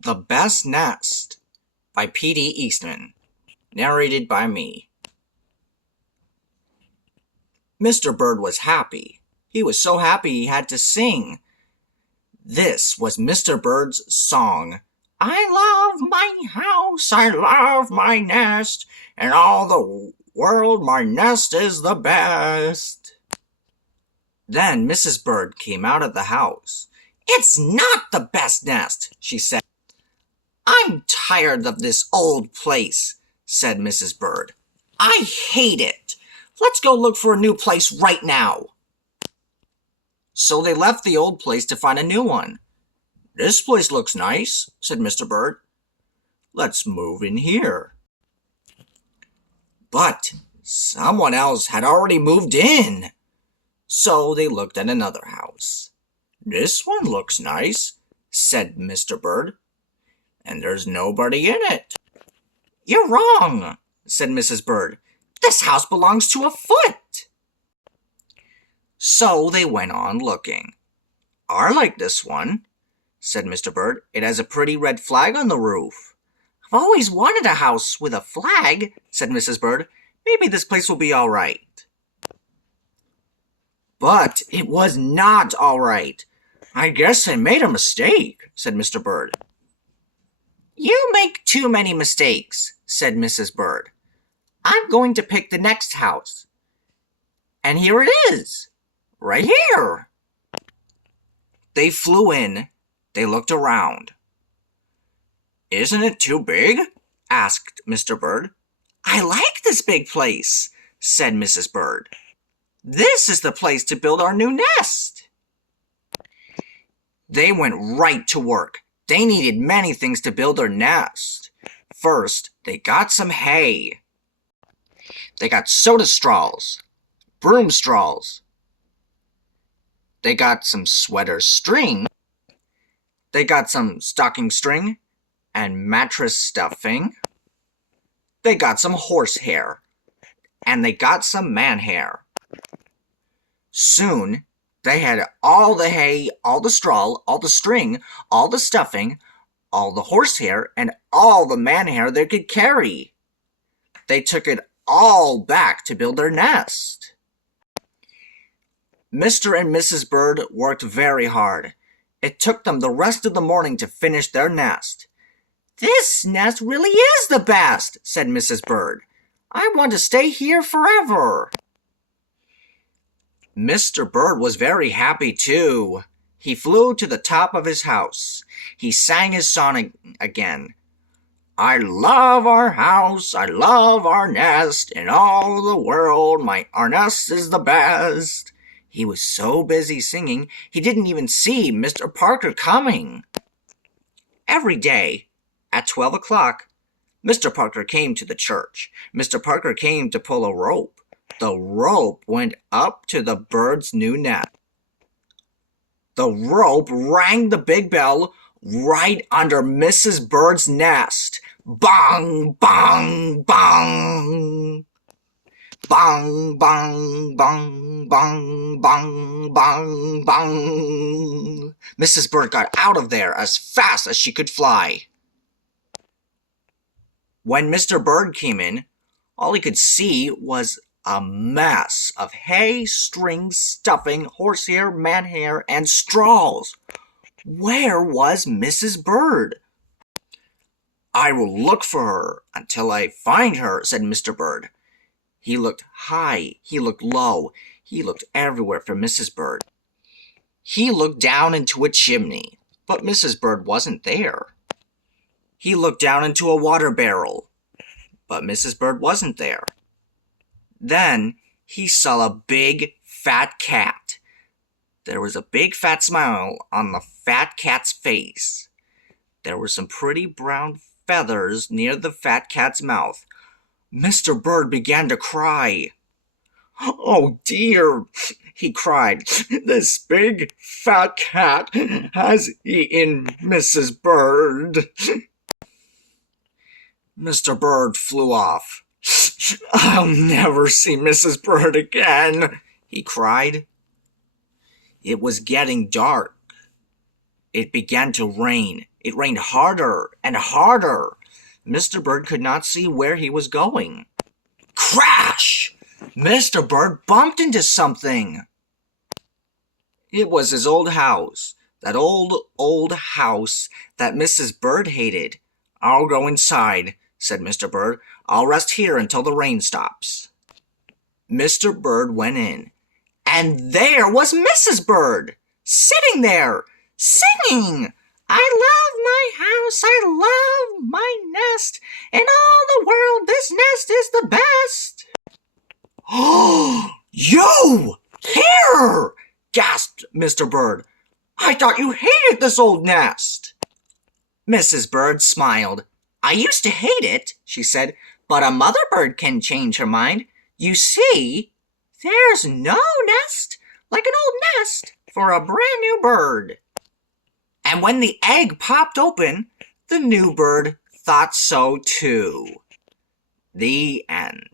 The Best Nest by P.D. Eastman. Narrated by me. Mr. Bird was happy. He was so happy he had to sing. This was Mr. Bird's song. I love my house, I love my nest, and all the world my nest is the best. Then Mrs. Bird came out of the house. It's not the best nest, she said. I'm tired of this old place, said Mrs. Bird. I hate it. Let's go look for a new place right now. So they left the old place to find a new one. This place looks nice, said Mr. Bird. Let's move in here. But someone else had already moved in. So they looked at another house. This one looks nice, said Mr. Bird. And there's nobody in it. You're wrong, said Mrs. Bird. This house belongs to a foot. So they went on looking. I like this one, said Mr. Bird. It has a pretty red flag on the roof. I've always wanted a house with a flag, said Mrs. Bird. Maybe this place will be all right. But it was not all right. I guess I made a mistake, said Mr. Bird. You make too many mistakes, said Mrs. Bird. I'm going to pick the next house. And here it is, right here. They flew in. They looked around. Isn't it too big? Asked Mr. Bird. I like this big place, said Mrs. Bird. This is the place to build our new nest. They went right to work. They needed many things to build their nest. First, they got some hay. They got soda straws, broom straws. They got some sweater string. They got some stocking string and mattress stuffing. They got some horsehair. And they got some man hair. Soon, they had all the hay, all the straw, all the string, all the stuffing, all the horsehair, and all the man hair they could carry. They took it all back to build their nest. Mr. and Mrs. Bird worked very hard. It took them the rest of the morning to finish their nest. This nest really is the best, said Mrs. Bird. I want to stay here forever. Mr. Bird was very happy too. He flew to the top of his house. He sang his song again. I love our house, I love our nest, in all the world our nest is the best. He was so busy singing, he didn't even see Mr. Parker coming. Every day, at 12 o'clock, Mr. Parker came to the church. Mr. Parker came to pull a rope. The rope went up to the bird's new nest. The rope rang the big bell right under Mrs. Bird's nest. Bong, bong, bong. Bong, bong, bong, bong, bong, bong, bong. Mrs. Bird got out of there as fast as she could fly. When Mr. Bird came in, all he could see was a mess of hay, strings, stuffing, horsehair, man hair, and straws. Where was Mrs. Bird? I will look for her until I find her, said Mr. Bird. He looked high, he looked low, he looked everywhere for Mrs. Bird. He looked down into a chimney, but Mrs. Bird wasn't there. He looked down into a water barrel, but Mrs. Bird wasn't there. Then he saw a big, fat cat. There was a big, fat smile on the fat cat's face. There were some pretty brown feathers near the fat cat's mouth. Mr. Bird began to cry. Oh dear, he cried. This big, fat cat has eaten Mrs. Bird. Mr. Bird flew off. I'll never see Mrs. Bird again, he cried. It was getting dark. It began to rain. It rained harder and harder. Mr. Bird could not see where he was going. Crash! Mr. Bird bumped into something. It was his old house. That old house that Mrs. Bird hated. I'll go inside, said Mr. Bird. I'll rest here until the rain stops. Mr. Bird went in, and there was Mrs. Bird, sitting there, singing. I love my house, I love my nest. In all the world, this nest is the best. Oh, you! Here! Gasped Mr. Bird. I thought you hated this old nest. Mrs. Bird smiled. I used to hate it, she said, but a mother bird can change her mind. You see, there's no nest like an old nest for a brand new bird. And when the egg popped open, the new bird thought so too. The end.